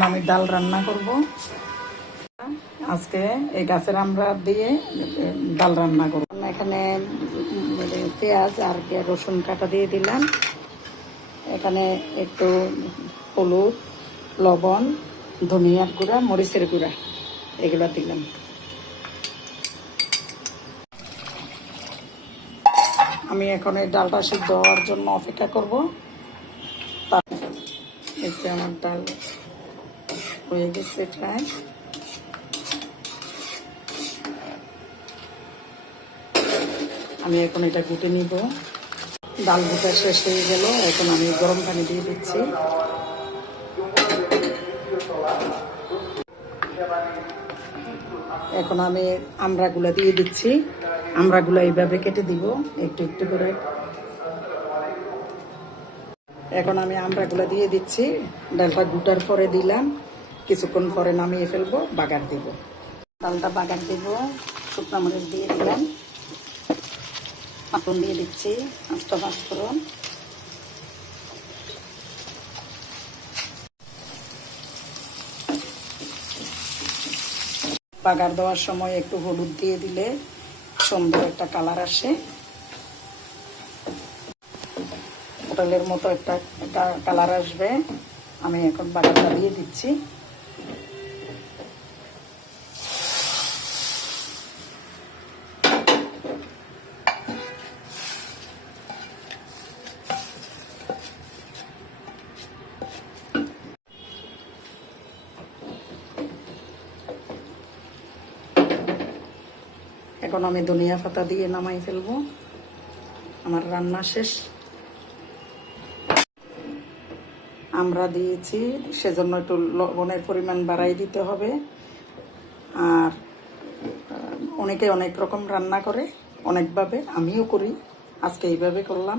এখন আমি ডাল রান্না করব। আজকে এই গাছের আমড়া দিয়ে ডাল রান্না করব। এখানে পেঁয়াজ আর রসুন কাটা দিয়ে দিলাম। এখানে একটু হলুদ, লবণ, ধনিয়ার গুঁড়া, মরিচের গুঁড়া এগুলো দিলাম। আমি এখন এই ডালটা সিদ্ধ হওয়ার জন্য অপেক্ষা করব। এতে আমার ডাল হয়ে গেছে প্রায়। আমি এখন এটা গুটে নিব। ডাল গুটা শেষ হয়ে গেল। এখন আমি গরম পানি দিয়ে দিচ্ছি। এখন আমি আমড়াগুলা দিয়ে দিচ্ছি। আমড়াগুলা এইভাবে কেটে দিব একটু একটু করে। এখন আমি আমড়াগুলা দিয়ে দিচ্ছি। ডালটা গুটার পরে দিলাম, কিছুক্ষণ পরে নামিয়ে ফেলবো, বাগার দেব। ডালটা বাগার দেব। শুকনো মরিচ দিয়ে দিলাম, পাঁচফোড়ন দিয়ে দিচ্ছি, আস্ত পাঁচফোড়ন। বাগার দেওয়ার সময় একটু হলুদ দিয়ে দিলে সুন্দর একটা কালার আসে। পটলের মতো একটা কালার আসবে। আমি এখন বাগারটা দিয়ে দিচ্ছি। এখন আমি ধনিয়া পাতা দিয়ে নামাই ফেলবো। আমার রান্না শেষ। আমরা দিয়েছি সেজন্য একটু লবণের পরিমাণ বাড়াই দিতে হবে। আর অনেকে অনেক রকম রান্না করে, অনেকভাবে, আমিও করি। আজকে এইভাবে করলাম।